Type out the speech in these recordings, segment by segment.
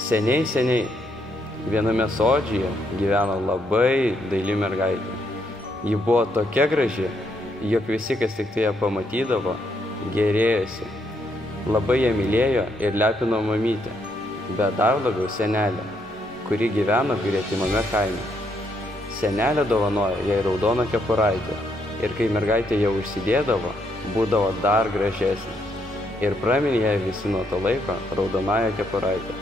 Seniai, viename sodžiuje gyveno labai daili mergaitė. Ji buvo tokia graži, jog visi, kas tik tai ją pamatydavo, gėrėjosi. Labai ją mylėjo ir lepino mamytę, bet dar labiau senelę, kuri gyveno gretimame kaime. Senelė dovanojo jai raudoną kepuraitę ir kai mergaitė jau užsidėdavo, būdavo dar gražesnė. Ir praminė ją visi nuo to laiko raudonąją kepuraitę.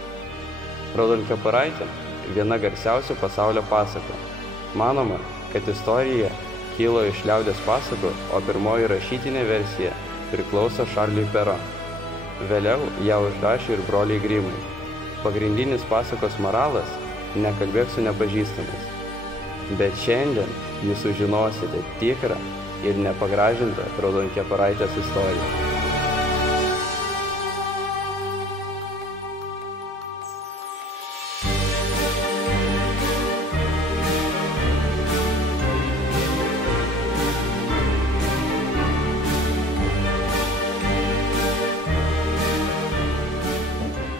Raudonkepuraitė – viena garsiausių pasaulio pasakų. Manoma, kad istorija kilo iš liaudies pasakų, o pirmoji rašytinė versija priklauso Šarliui Pero. Vėliau ją užrašė ir broliai Grimai. Pagrindinis pasakos moralas – nekalbėk su nepažįstamais. Bet šiandien jūs sužinosite tikrą ir nepagražintą raudonkepuraitės istoriją.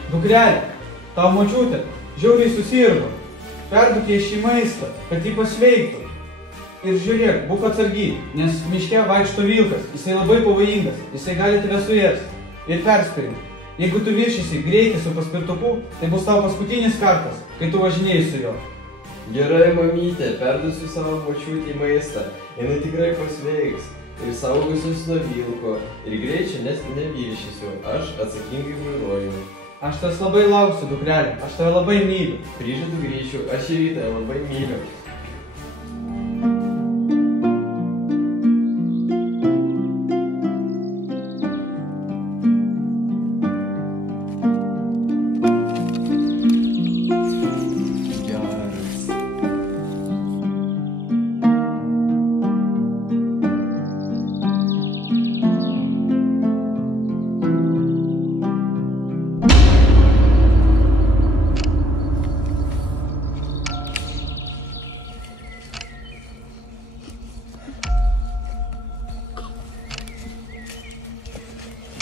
Dukrelė, tau močiutė žiauriai susirgo. Perduok jai šį maistą, kad jį pasveiktų. Ir žiūrėk, būk atsargi, nes miške vaikšto vilkas, jisai labai pavojingas, jisai gali tave suėsti. Ir perspėju, jeigu tu viršysi greitį su paspirtuku, tai bus tau paskutinis kartas, kai tu važinėjai su juo. Gerai, mamytė, perduosiu savo močiutei maistą, jinai tikrai pasveiks. Ir saugosiuos nuo vilko, ir greičio neviršysiu, aš atsakingai vairuoju. Aš tas labai lauksiu, dukrelė, aš tave labai myliu. Prižadu grįšiu, aš ir tave labai myliu.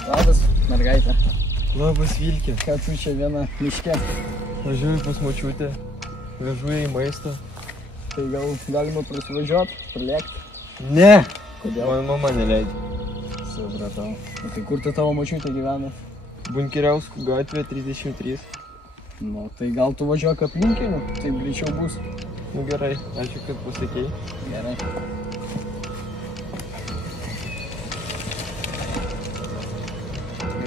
Labas, mergaitė. Labas, Vilkė. Ką tu čia viena miške? Važiuoju pas močiutę, vežu jai maistą. Tai gal galima prasivažiuot, pralėkti? Ne! Kodėl? Man mama neleidžia. Supratau. O tai kur tu tavo močiutė gyvena? Bunkeriauskų gatvė 33. Nu, tai gal tu važiuok aplinkiniu, taip greičiau bus. Nu gerai, ačiū, kad pasakei. Gerai.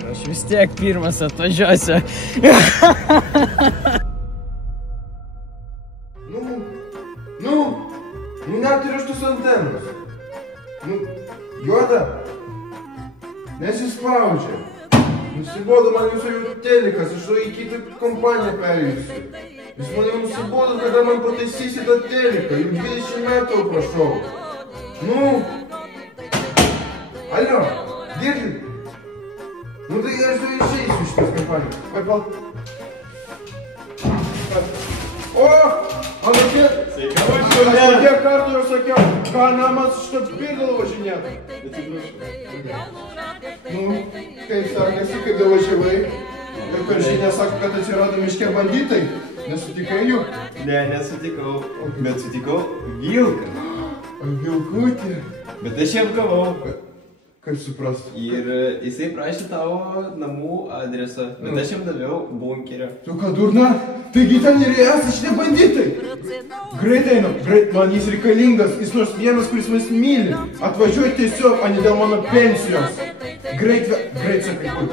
Aš vis tiek pirmas atvažiuosiu. Nu, net ir aštus antenos. Juoda, nesispaudžia. Nusibodo man jūsų jau telikas, aš į kitą kompaniją perėjusiu. Jūs man jau nusibodo, kada man pataisysi tą teliką, jau 20 metų prašau. Alio, girdi? Nu tai aš jau išeisiu iš šitas kompanijos. Pal. O! Anakė! Sveika, važiuoja! Kiek kartų jau sakiau, ką namas šitą pirgalą važinėtų? Kaip sakėsi, kaip davažiavai? Ir per žinę sako, kad atsirado miške banditai. Nesutikai jų? Ne, nesutikau, bet sutikau vilką. Vilkutį? Bet aš jį apgavau. Kaip suprasti? Ir jisai prašė tavo namų adresą, bet aš jam daviau bunkerio. Tu ką, durna? Taigi ten ir esi šitie banditai. Greitai einam, man jis reikalingas, jis nors vienas, kuris mes myli. Atvažiuoji tiesiog, o ne dėl mano pensijos. Greit sakai, kur?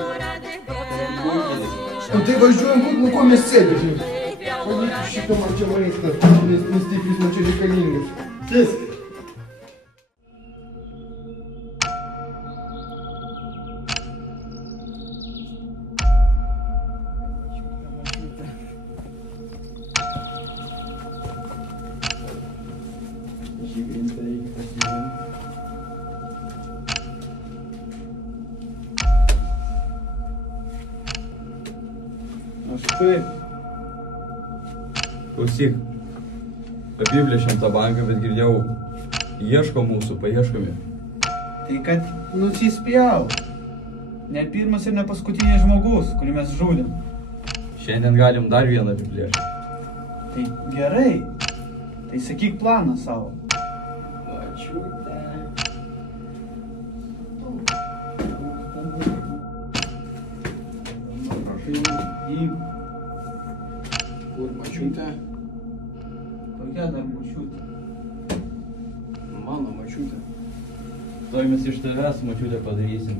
O tai važiuojam, kur, ko mes sėdėsim? Pavyk šitą man čia maistą, nes taip jis man čia reikalingas. Sėsk. Aš taip. Klausyk, apiplėšėm tą banką, bet girdėjau, ieško mūsų, paieškomi. Tai kad nusispjauk. Ne pirmas ir ne paskutinis žmogus, kurį mes žudėm. Šiandien galim dar vieną apiplėšti. Tai gerai. Tai sakyk planą savo. Močiutė. Kur močiutė? Tokia dar močiutė. Mano močiutė. Toj mes iš tavęs močiutę padarysim.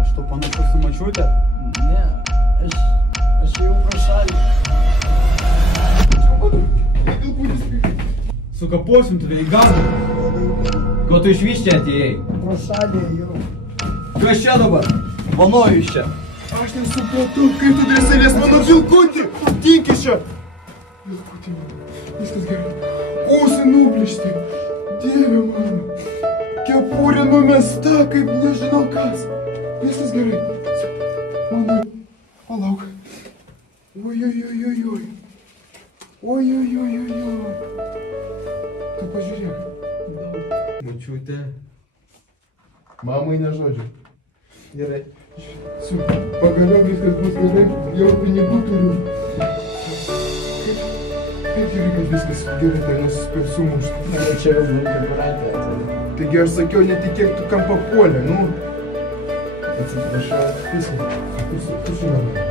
Aš tu panašus į močiutę? Ne, aš jau pro šalį. Sukaposim tave į galvą. Ko tu iš vis čia atėjai? Pro šalį jau. Kas čia dabar? Vanoju iš čia. Aš nesupratau, kaip tu drėselės mano vilkutį! Tik iš čia! Vilkutį mano, viskas gerai. Ūsai nublišti. Dieve mano. Kepurė numesta, kaip nežinau kas. Viskas gerai. Mano, palauk. Oi. Oi. Tu pažiūrėk. Močiutė. Mamai nežodžiu. Gerai. Pagaliau viskas bus gerai, jau pinigų turiu. Kaip gerai, kad viskas gerai, tai nusipir sumušti. Na, čia jau man karburatė. Taigi aš sakiau, netikėk tu kam papuolė, nu. Atsiprašau. Viskas, tu žinoma.